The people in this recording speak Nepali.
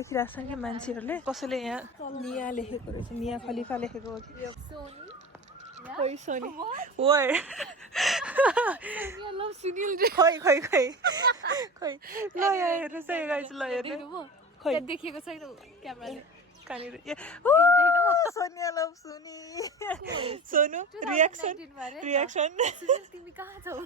लेखिरहेको छन् कि मान्छेहरूले कसैले यहाँ निया लेखेको रहेछ निया खलिफा लेखेको हो कि खोइ सोनी वर्ड खोइ खोइ खोइ खोइ ल यहाँ हेर्नुहोस् है गाइस ल हेर्नु खोइ देखिएको छैन क्यामेराले कहाँनिर सोनिया लभ सुनी सोनु रियाक्सन तिमी कहाँ छौ